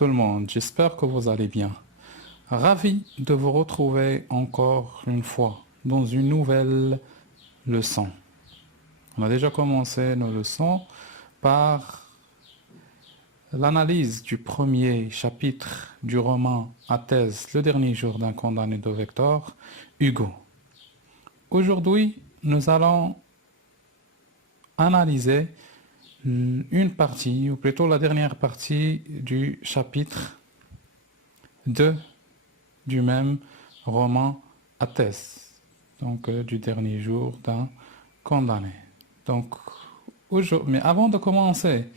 tout le monde, j'espère que vous allez bien. Ravi de vous retrouver encore une fois dans une nouvelle leçon. On a déjà commencé nos leçons par l'analyse du premier chapitre du roman Athènes, le dernier jour d'un condamné de Victor Hugo. Aujourd'hui, nous allons analyser une partie, ou plutôt la dernière partie du chapitre 2 du même roman Athènes, donc du dernier jour d'un condamné. Donc, mais avant de commencer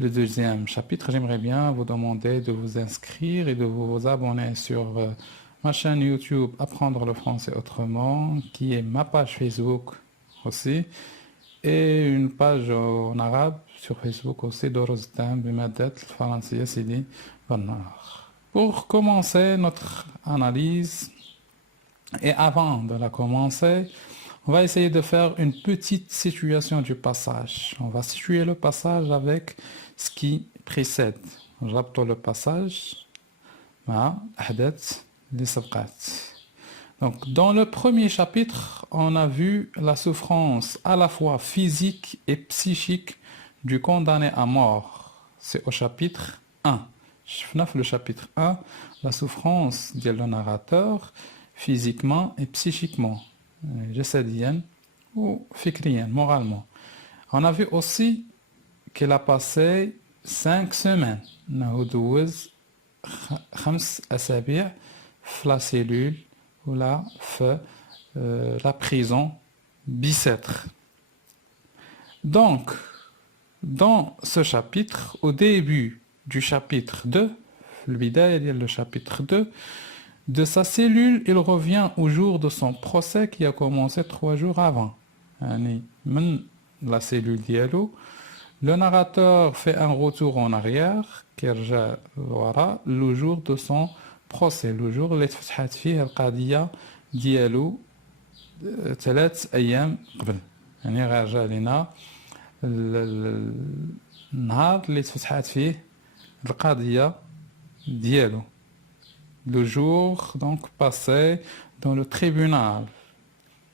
le deuxième chapitre, j'aimerais bien vous demander de vous inscrire et de vous abonner sur ma chaîne YouTube Apprendre le français autrement, qui est ma page Facebook aussi, et une page en arabe sur Facebook aussi, Dorostan Bimadet Faransiya Sidi Bannar. Pour commencer notre analyse, et avant de la commencer, on va essayer de faire une petite situation du passage. On va situer le passage avec ce qui précède. J'apporte le passage. Donc, dans le premier chapitre, on a vu la souffrance à la fois physique et psychique du condamné à mort. C'est au chapitre 1. Le chapitre 1, la souffrance du narrateur physiquement et psychiquement, jasadiyan ou fikriyan, moralement. On a vu aussi qu'il a passé 5 semaines. خمس أسابيع في la cellule ou la prison Bicêtre. Donc, dans ce chapitre, au début du chapitre 2, le chapitre 2, de sa cellule, il revient au jour de son procès qui a commencé 3 jours avant. La cellule dialogue. Le narrateur fait un retour en arrière, le jour de son procès, le jour où il فتحت فيه القضية ديالو 3 أيام قبل. يعني راجع لنا النهار اللي فتحت فيه القضية ديالو. Le jour donc passé dans le tribunal.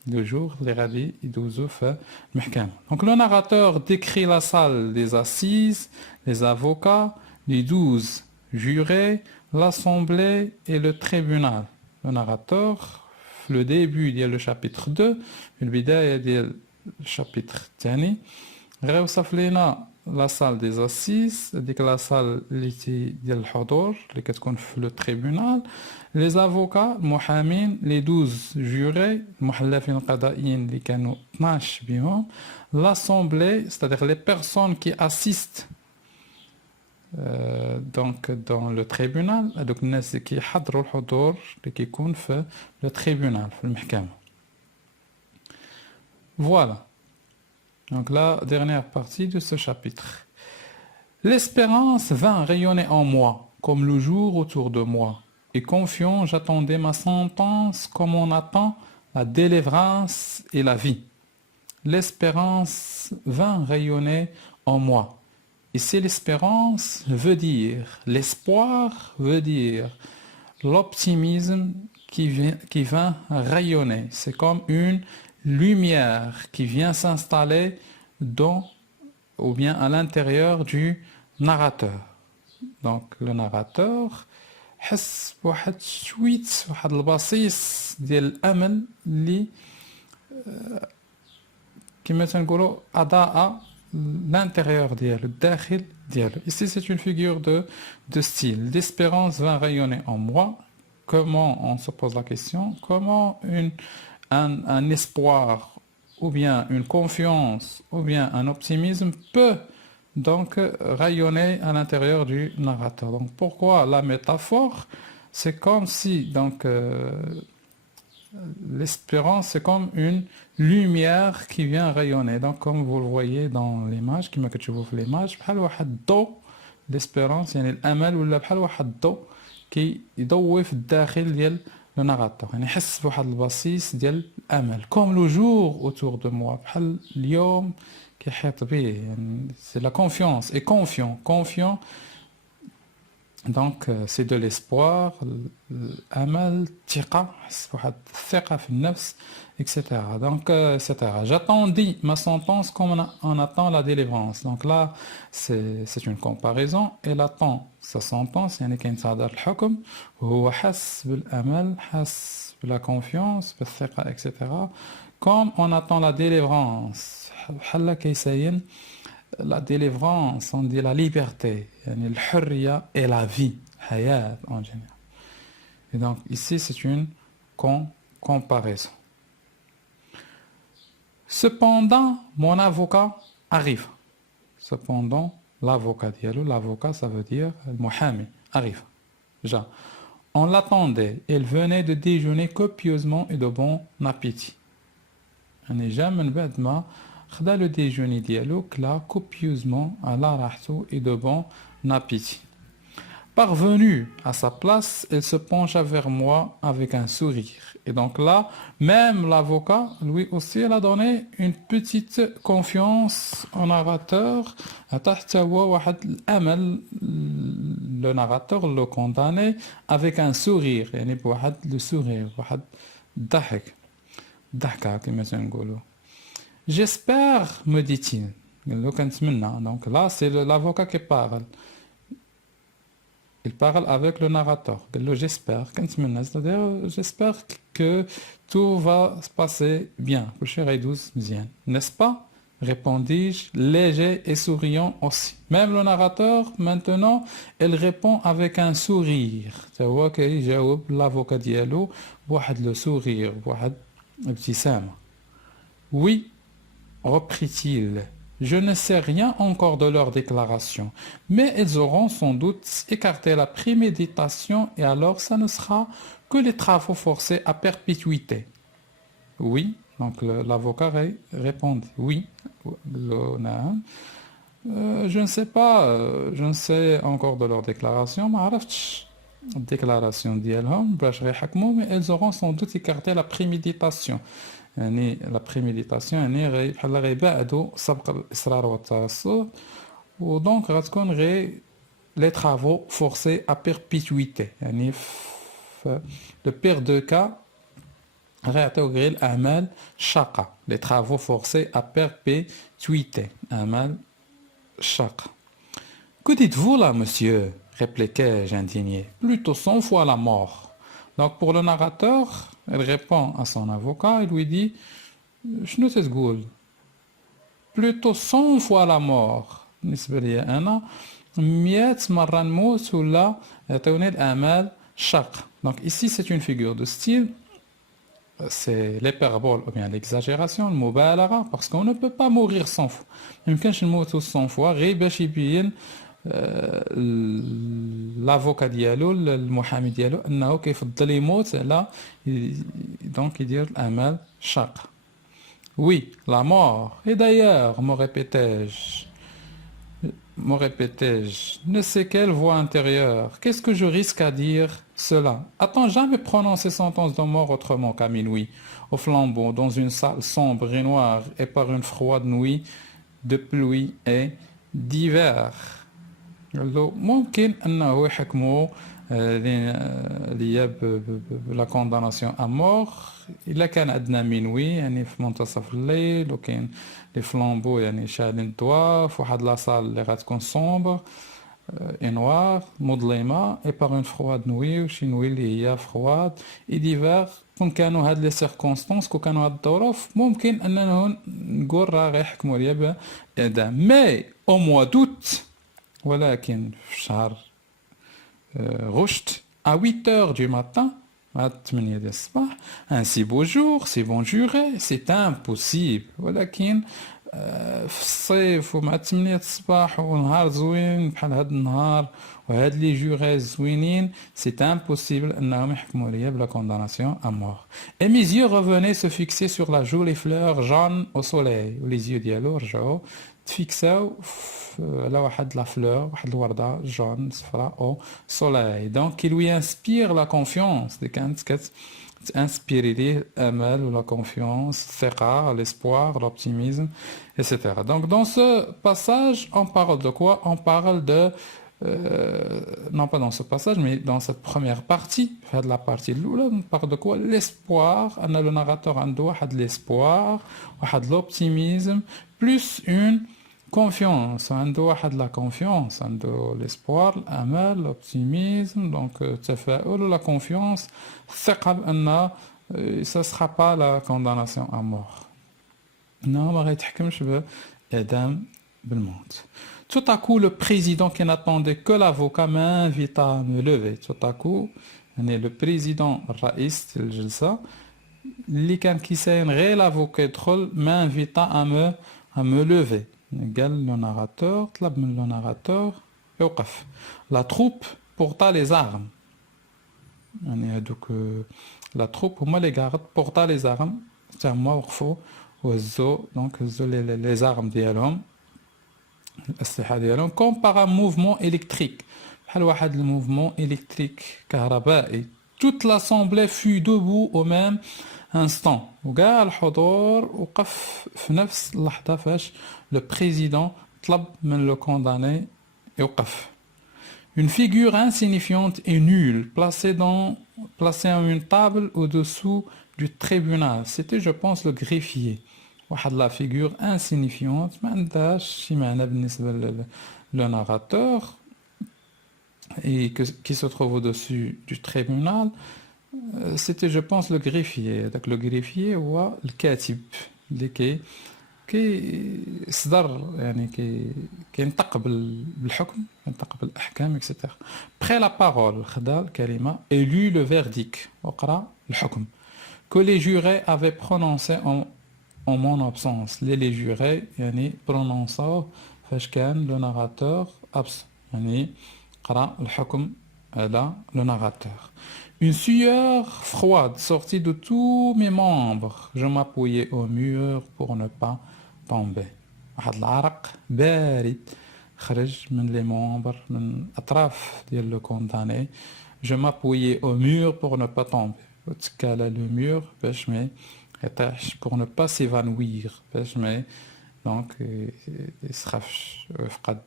Le jour les radis idouzo fait mahkama. Donc le narrateur décrit la salle des assises, les avocats, les 12 jurés, l'assemblée et le tribunal. Le narrateur, le début du chapitre 2, le bidaya du chapitre 2, réussit la salle des assises, la salle qui est le tribunal, les avocats, les 12 jurés, l'assemblée, c'est-à-dire les personnes qui assistent donc dans le tribunal, donc qui le tribunal, voilà. Donc la dernière partie de ce chapitre. L'espérance vint rayonner en moi, comme le jour autour de moi. Et confiant, j'attendais ma sentence comme on attend la délivrance et la vie. L'espérance vint rayonner en moi. Ici, l'espérance veut dire, l'espoir veut dire l'optimisme qui vient rayonner. C'est comme une lumière qui vient s'installer dans ou bien à l'intérieur du narrateur. Donc le narrateur حس بواحد شويت واحد البصيص ديال الامل اللي كما تنقولوا اضاء l'intérieur ديالو الداخل ديالو. Ici c'est une figure de style. L'espérance va rayonner en moi. Comment on se pose la question? Comment un espoir ou bien une confiance ou bien un optimisme peut donc rayonner à l'intérieur du narrateur. Donc pourquoi la métaphore? C'est comme si donc l'espérance c'est comme une lumière qui vient rayonner. Donc comme vous le voyez dans l'image, كما كتشوفوا في l'image, بحال واحد الضوء l'espérance يعني الامل ولا بحال واحد الضوء كيضوي في الداخل ديال le narrateur. يعني يحس بواحد البصيص ديال الامل. Comme le jour autour de moi, بحال اليوم كيحيط به. يعني c'est la confiance et confiant Donc, c'est de l'espoir, l'amal, tiqa, واحد الثقة في النفس, etc. Donc, etc. J'attendis ma sentence comme on attend la délivrance. Donc là, c'est une comparaison. Elle attend sa sentence, يعني كاين صادر الحكم وهو حس بالأمل, حس بلا confiance, بالثقة, etc. Comme on attend la délivrance. بحال كيساين la délivrance, on dit la liberté, يعني الحرية et la vie, hayat en général. Et donc ici c'est une comparaison. Cependant, mon avocat arrive. Cependant, l'avocat diallo, l'avocat ça veut dire le muhami, arrive. Déjà, on l'attendait, elle venait de déjeuner copieusement et de bon appétit. يعني جا من بعد ما خدا le déjeuner diallo, cla copieusement à la rahto et de bon appétit. Parvenue à sa place, elle se pencha vers moi avec un sourire. Et donc là, même l'avocat, lui aussi, elle a donné une petite confiance au narrateur. Le narrateur le condamné avec un sourire. يعني بواحد le sourire, واحد ضحك. ضحكة كما تنقولوا. J'espère, me dit-il. Donc là, c'est l'avocat qui parle. Il parle avec le narrateur. J'espère, c'est-à-dire, j'espère que tout va se passer bien. N'est-ce pas? Répondis-je, léger et souriant aussi. Même le narrateur, maintenant, il répond avec un sourire. Tu vois qu'il جاوب l'avocat ديالو بواحد le sourire, بواحد ابتسامة. Oui, reprit-il, je ne sais rien encore de leur déclaration, mais ils auront sans doute écarté la préméditation et alors ça ne sera que les travaux forcés à perpétuité. Oui, donc l'avocat répondit, oui, je ne sais pas, je ne sais encore de leur déclaration, ما عرفتش déclaration ديالهم باش غيحكموا, mais ils auront sans doute écarté la préméditation. يعني la préméditation يعني بحال غيبعدوا سبق الإصرار والترصد, ودونك غتكون غير les travaux forcés à perpétuité. يعني في le pire de cas غيعطيو غير الأعمال شاقة, les travaux forcés à perpétuité, أعمال شاقة. Que dites-vous là, monsieur? Répliquai-je indigné. Plutôt 100 fois la mort. Donc pour le narrateur, il répond à son avocat, il lui dit شنو تتقول? Plutôt 100 fois la mort. بالنسبة لي أنا 100 مرة نموت ولا يعطيوني الأعمال شاقة. Donc ici c'est une figure de style, c'est l'hyperbole ou bien l'exagération, المبالغة, parce qu'on ne peut pas mourir 100 fois. ما يمكنش نموتوا 100 fois غير باش يبين l'avocat ديالو المحامي ديالو انه كيفضل يموت على donc يدير الاعمال شاقة. Oui, la mort. Et d'ailleurs, me répétais-je, ne sais quelle voix intérieure. Qu'est-ce que je risque à dire cela? A-t-on jamais prononcé sentence de mort autrement qu'à minuit, au flambeau, dans une salle sombre et noire, et par une froide nuit de pluie et d'hiver? ممكن أنه يحكموا ليا بلا كونداناسيون ا مور الا كان عندنا مينوي, يعني في منتصف الليل, وكاين لي فلامبو يعني شاعلين الضوا في واحد لاصال اللي غتكون سومبر اي نوار مظلمه, اي باغ اون فرواد نوي, وشي نوي اللي هي فرواد اي ديفير. كون كانوا هاد لي سيركونستانس, كون كانوا هاد الظروف, ممكن اننا نقول راه غيحكموا ليا بالاعدام. مي او موا دوت, ولكن في شهر غشت à 8 heures du matin, un si beau jour, si bon juré, c'est impossible. ولكن في الصيف ومع 8 الصباح ونهار زوين بحال هاد النهار وهاد لي جوري زوينين, c'est impossible انهم يحكموا ليا بلا condamnation à mort. Et mes yeux revenaient se fixer sur la jolie fleur jaune au soleil. les yeux ديالو رجعوا تفيكساو على واحد لا فلور, واحد الوردة جون صفراء au soleil. Donc il lui inspire la confiance, دي كانت كتانسبيري ليه الامل ولا confiance, الثقة, l'espoir, l'optimisme, etc. Donc dans ce passage, on parle de quoi? On parle de non pas dans ce passage, mais dans cette première partie, de la partie de l'oula, on parle de quoi? L'espoir, on a le narrateur a de l'espoir, de l'optimisme, plus une confiance, on a de la confiance, on a l'espoir, l'amal, l'optimisme, donc la confiance, ça ne sera pas la condamnation à mort. Non, ما غيتحكمش بإعدام بالموت. Tout à coup, le président qui n'attendait que l'avocat m'invita à me lever. Tout à coup, le président الرئيس الجلسة اللي كان كيساين غير l'avocat يدخل m'invita à me lever. قال le narrateur, طلب من le narrateur يوقف. La troupe porta les armes. Donc la troupe هما les gardes porta les armes. تما وقفوا وهزوا donc هزوا les armes ديالهم. Comme par un mouvement électrique. بحال واحد mouvement électrique كهربائي. Toute l'assemblée fut debout au même instant. وكاع الحضور وقف في نفس اللحظة فاش le président طلب من le condamné يوقف. Une figure insignifiante et nulle placée à une table au-dessous du tribunal. C'était, je pense, le greffier. واحد la figure insignifiante ما عندهاش شي معنى بالنسبة le narrateur et qui se trouve au-dessus du tribunal. C'était, je pense, le greffier. Donc le greffier هو الكاتب اللي صدر يعني كينطق بالحكم ينطق بالأحكام etc. Prit la parole خدا الكلمة et lut le verdict وقرأ الحكم que les jurés avaient prononcé en mon absence. Les jurés يعني prononçaient فاش كان le narrateur absent يعني قرأ الحكم على le narrateur. Une sueur froide sortit de tous mes membres. Je m'appuyais au mur pour ne pas tomber. واحد العرق بارد خرج من les membres من أطراف ديال le condamné. Je m'appuyais au mur pour ne pas tomber. وتكا على le mur باش ما يطيحش pour ne pas s'évanouir باش ما donc يسخفش يفقد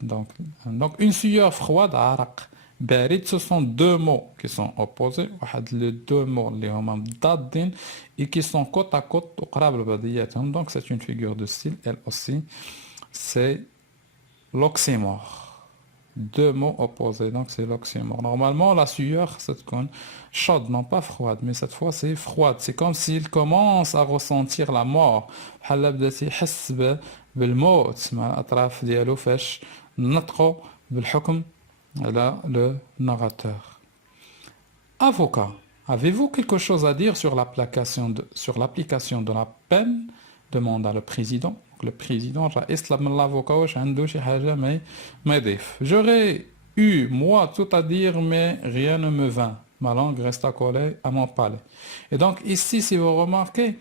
donc une sueur froide عرق بارد. Ce sont deux mots qui sont opposés. واحد les deux mots اللي هما مضادين et qui sont côte à côte وقراب لبعضياتهم. Donc c'est une figure de style. Elle aussi c'est l'oxymore. Deux mots opposés, donc c'est l'oxymore. Normalement la sueur c'est chaude, non pas froide, mais cette fois c'est froide. C'est comme s'il commence à ressentir la mort. بحال بدات يحس بالموت مع الأطراف ديالو فاش نطقوا بالحكم على le narrateur. Avocat, avez-vous quelque chose à dire sur l'application de la peine? Demanda le président. Le président يطلب من l'avocat واش عنده شي حاجة ما يضيف. J'aurais eu moi tout à dire mais rien ne me vint. Ma langue resta collée à mon palais. Et donc ici si vous remarquez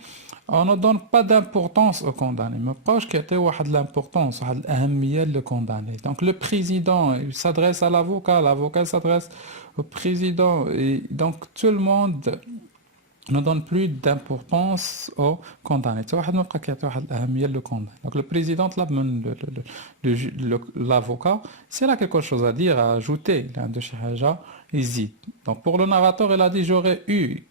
on ne donne pas d'importance au condamné. ما بقاوش كيعطيو واحد l'importance واحد الأهمية le condamné. Donc le président il s'adresse à l'avocat s'adresse au président et donc tout le monde ne donne plus d'importance au condamné. Donc le président l'avocat, s'il a quelque chose à dire, à ajouter, donc pour le narrateur, il a dit j'aurais eu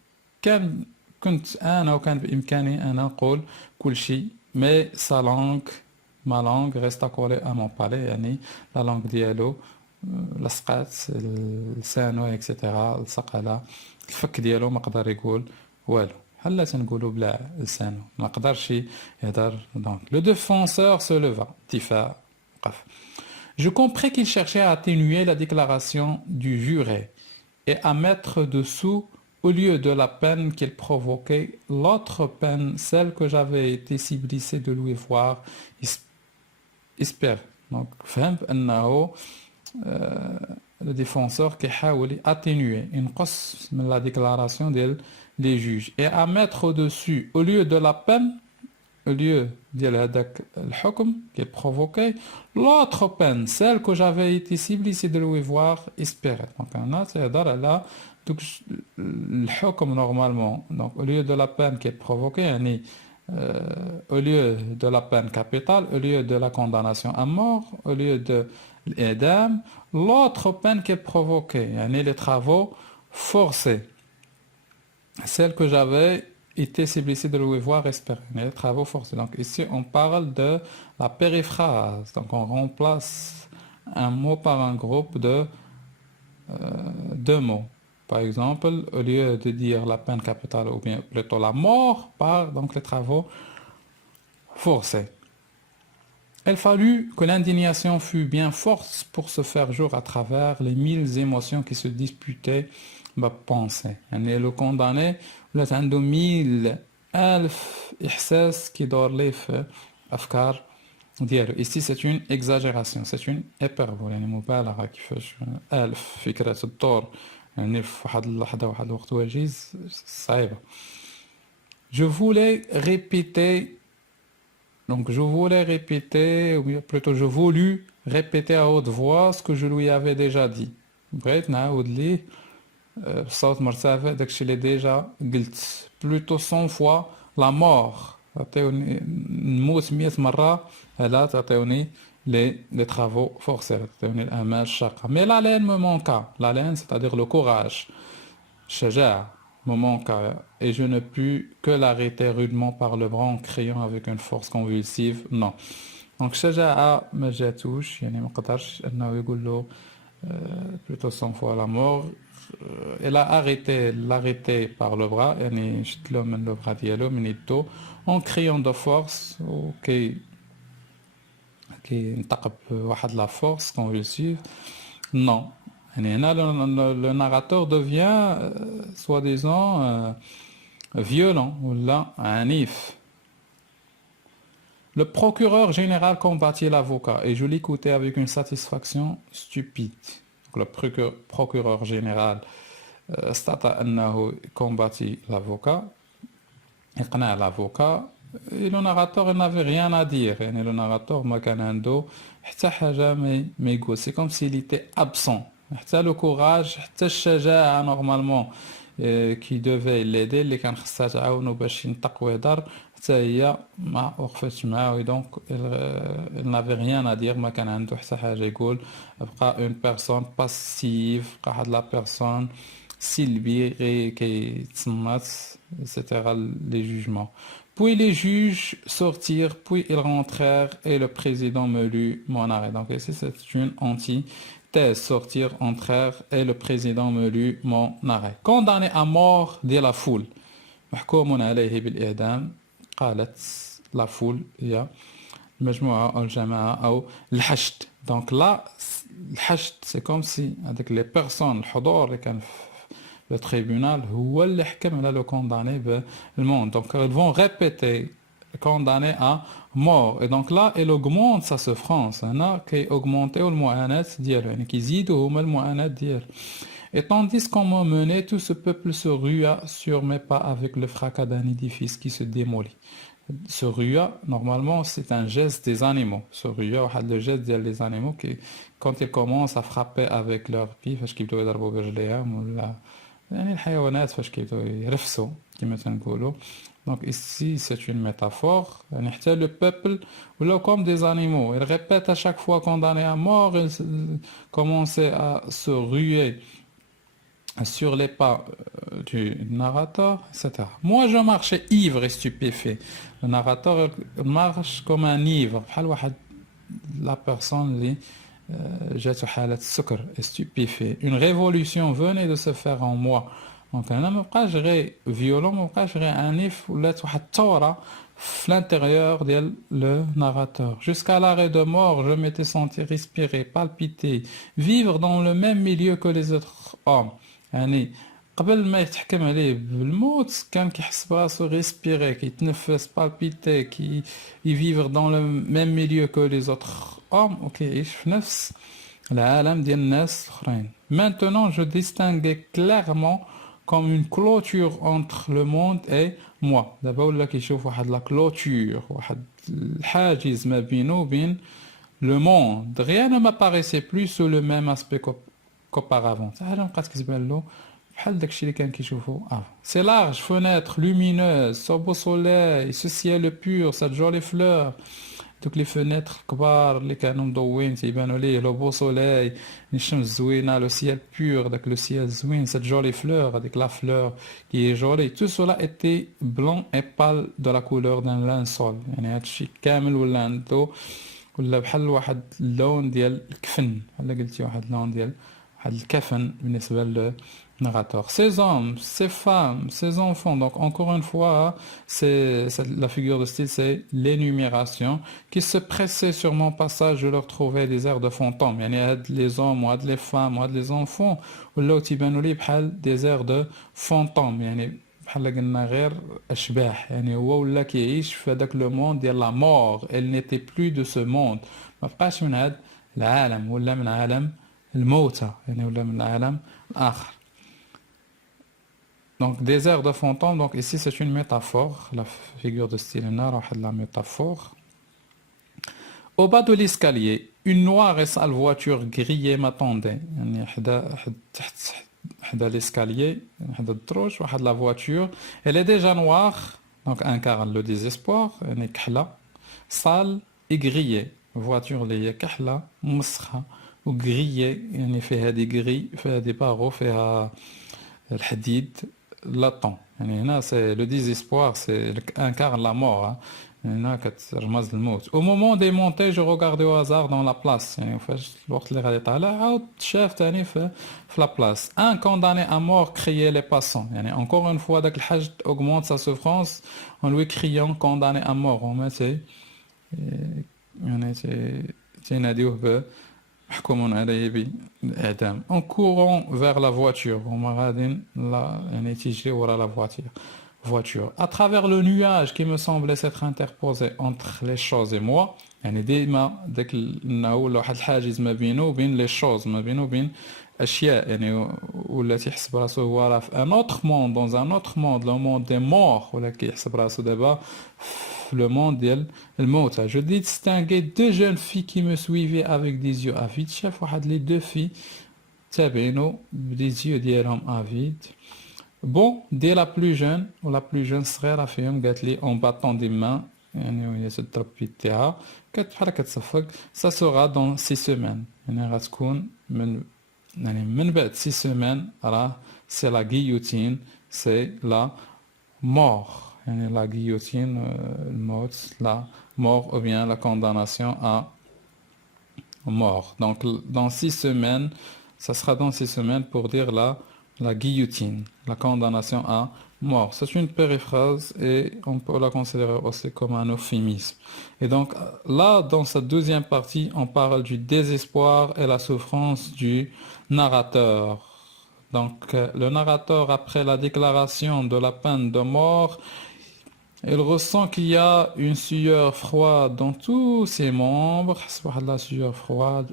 كنت أنا وكان بإمكاني أن أقول كل شيء mais ma langue reste collée à mon palais يعني la langue ديالو لصقات لسانو etc لصق على الفك ديالو ما قدر يقول والو بحال تنقولوا بلا لسانو ما قدرش يهضر. Donc le défenseur se leva دفاع وقف. Je compris qu'il cherchait à atténuer la déclaration du juré et à mettre dessous au lieu de la peine qu'il provoquait l'autre peine, celle que j'avais été si blessé de lui voir espère. Donc فهم بأنه le défenseur كيحاول atténuer ينقص من la déclaration des juges et à mettre au-dessus au lieu de la peine au lieu ديال هذاك الحكم qu'il provoquait l'autre peine celle que j'avais été si blessé de lui voir espérer. Donc هنا تيهضر على donc الحكم normalement donc au lieu de la peine qu'il provoquait يعني au lieu de la peine capitale, au lieu de la condamnation à mort, au lieu de l'idam, l'autre peine qui est provoquée, les travaux forcés, celle que j'avais été ciblée de le voir respirer, les travaux forcés. Donc ici, on parle de la périphrase. Donc on remplace un mot par un groupe de deux mots. Par exemple, au lieu de dire la peine capitale ou bien plutôt la mort, par donc les travaux forcés. Il fallut que l'indignation fût bien forte pour se faire jour à travers les 1000 émotions qui se disputaient ma pensée. يعني le condamné ولات عنده 1000 ألف إحساس كيدور ليه في أفكار ديالو. Ici c'est une exagération, c'est une hyperbole يعني مبالغة كيفاش 1000 فكرة تدور يعني في واحد اللحظة واحد الوقت وجيز صعيبة. Je voulais répéter. Donc je voulais répéter, ou bien plutôt je voulus répéter à haute voix ce que je lui avais déjà dit. بغيت نعاود ليه بصوت مرتفع داكشي اللي ديجا قلت. Plutôt 100 fois la mort. تعطيوني نموت 100 مرة لا تعطيوني les travaux forcés, تعطيوني الأعمال الشاقة. Mais la laine me manqua. La laine, c'est-à-dire le courage. الشجاعة me manqua et je ne pus que l'arrêter rudement par le bras en criant avec une force convulsive non. Donc شجاعة ما جاتوش يعني ما قدرش انه يقول له plutôt 100 fois la mort. Elle a l'arrêté par le bras يعني شد له من le bras ديالو من يدو en criant de force كي نطق بواحد la force convulsive non. Et là, le narrateur devient, soi-disant, violent, ou là, anif. Le procureur général combattit l'avocat et je l'écoutais avec une satisfaction stupide. Donc, le procureur général combattit l'avocat, إقناع l'avocat, et le narrateur n'avait rien à dire. Et le narrateur ما كان عنده حتى حاجة ما يقول. C'est comme s'il était absent. حتى le courage حتى الشجاعة نورمالمون كي devait l'aider اللي كان خصها تعاونو باش ينطق ويهضر حتى هي ما وقفتش معاه. دونك il n'avait rien à dire ما كان عنده حتى حاجة يقول. بقى une personne passive بقى واحد la personne سلبي غير كيتصنت etc. les jugements. Puis les juges sortirent, puis ils rentrèrent et le président me lut mon arrêt. Donc ici c'est une antithèse. Sortir, entrèrent et le président me lut mon arrêt. Condamné à mort de la foule. محكوم عليه بالإعدام. قالت la foule هي المجموعة أو الجماعة أو الحشد. Donc là الحشد c'est comme si avec les personnes الحضور اللي كان le tribunal هو اللي حكم على le condamné بالموت. Donc ils vont répéter condamné à mort. Et donc là il augmente sa souffrance. هنا كي augmenter المعاناة ديالو يعني كيزيدوا هما المعاناة ديالو. Et tandis qu'on m'emmenait, tout ce peuple se rua sur mes pas avec le fracas d'un édifice qui se démolit. Se rua, normalement, c'est un geste des animaux. Se rua, le geste des animaux qui, quand ils commencent à frapper avec leurs pieds, فاش كيبداو يضربوا برجليهم ولا يعني الحيوانات فاش كيبداو يرفسوا كما تنقولوا. Donc ici, c'est une métaphore. Le peuple, ou comme des animaux, ils répètent à chaque fois condamné à mort, ils commençaient à se ruer sur les pas du narrateur, etc. Moi, je marchais ivre et stupéfait. Le narrateur marche comme un ivre. La personne dit, جات حالة السكر, stupéfait. Une révolution venait de se faire en moi. Donc, أنا ما بقاش غير violent, ما بقاش غير عنيف, ولات واحد الثورة في l'intérieur ديال le narrateur. Jusqu'à l'arrêt de mort, je m'étais senti respirer, palpiter, vivre dans le même milieu que les autres hommes. يعني قبل ما يتحكم عليه بالموت كان كيحس براسو ريسبيري كيتنفس بالبيتي كي يفيفر دون لو ميم ميليو كو لي زوتر اوم وكيعيش في نفس العالم ديال الناس الاخرين. Maintenant je distinguais clairement comme une clôture entre le monde et moi. دابا ولا كيشوف واحد لا كلوتور واحد الحاجز ما بينه وبين le monde. Rien ne m'apparaissait plus sous le même aspect qu'auparavant. حاجه مابقات كتبان له بحال داكشي اللي كان كيشوفوا c'est large, fenêtre lumineuse, ce beau soleil, ce ciel pur, cette jolie fleur. دوك لي فenêtres كبار اللي كانوا مضوين تيبانوا ليه لو بو سولاي الشمس زوينه لو سيال بور داك لو سيال زوين cette jolie fleur هذيك لا fleur qui est jolie tout cela était blanc et pâle de la couleur d'un linceul يعني هادشي كامل ولا عنده ولا بحال واحد اللون ديال الكفن بحال قلتي واحد اللون ديال واحد الكفن بالنسبه narrateur. Ces hommes, ces femmes, ces enfants, donc encore une fois, la figure de style, c'est l'énumération, qui se pressaient sur mon passage, je leur trouvais des airs de fantômes. يعني les hommes, les femmes, les enfants, ولاو تيبانوا لي بحال des airs de fantômes. يعني بحال قلنا غير اشباح يعني هو ولا كيعيش في هذاك لو موند ديال لا مور elle n'était plus de ce monde ما بقاش من هذا العالم ولا من عالم الموتى يعني ولا من العالم الآخر. Donc des airs de fantôme, donc ici c'est une métaphore, la figure de style la métaphore. Au bas de l'escalier, une noire et sale voiture grillée m'attendait. يعني حدا l'escalier, حدا الدروج واحد la voiture, elle est déjà noire, donc incarne le désespoir, يعني كحلة, sale et grillée. voiture اللي هي كحلة مسخة وgrillée يعني فيها دي grilles, فيها دي barreaux, فيها الحديد latent. يعني هنا c'est le désespoir, c'est incarne la mort. Hein. هنا كترمز الموت. Au moment des montées, je regardais au hasard dans la place. يعني فاش الوقت اللي غادي طالع عاود شاف ثاني في la place. Un condamné à mort criait les passants. يعني encore une fois داك الحاج augmente sa souffrance en lui criant condamné à mort. هما يعني تيناديوه محكوم عليه بالإعدام. En courant vers la voiture, هما غادين يعني تيجري ورا la voiture. À travers le nuage qui me semblait s'être interposé entre les choses et moi, يعني ديما داك انه ولا واحد الحاجز ما بينه وبين لي شوز ما بينه وبين اشياء يعني ولا تيحسب راسو هو راه في ان اوتر موند dans un autre monde le monde des morts ولا كيحسب راسو دابا في le monde ديال الموتى. Je distinguais deux jeunes filles qui me suivaient avec des yeux avides. شاف واحد لي deux filles تابعينو des yeux ديالهم avides. Bon, dès la plus jeune ou la plus jeune صغيرة فيهم قالت لي en battant des mains يعني وهي تضرب بيديها بحال كتصفق ça sera dans 6 semaines يعني غتكون من بعد 6 semaines راه c'est la guillotine c'est la mort يعني la guillotine الموت la mort ou bien la condamnation à mort. Donc dans 6 semaines ça sera dans 6 semaines pour dire la guillotine, la condamnation à mort. C'est une périphrase et on peut la considérer aussi comme un euphémisme. Et donc là, dans cette deuxième partie, on parle du désespoir et la souffrance du narrateur. Donc le narrateur, après la déclaration de la peine de mort, il ressent qu'il y a une sueur froide dans tous ses membres. La sueur froide,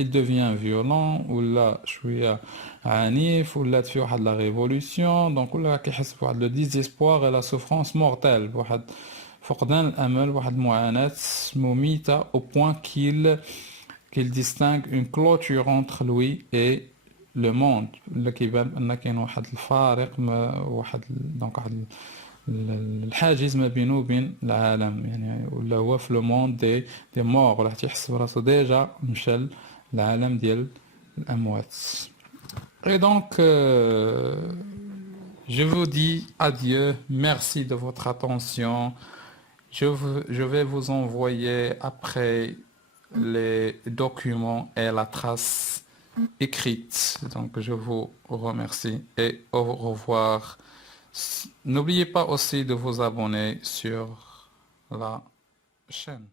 il devient violent, ou là, عنيف, ou là, la révolution. Donc, là, le désespoir et la souffrance mortelle. فقدان الأمل, واحد معاناة مميتة au point qu'il distingue une clôture entre lui et le monde. اللي كيبان أن كاين واحد الفارق واحد دونك واحد الحاجز ما بينه وبين العالم يعني ولا هو في لو موند دي مور ولا تيحس براسو ديجا مشى للعالم ديال الاموات. Et donc je vous dis adieu, merci de votre attention. Je vais vous envoyer après les documents et la trace écrite. Donc je vous remercie et au revoir. N'oubliez pas aussi de vous abonner sur la chaîne.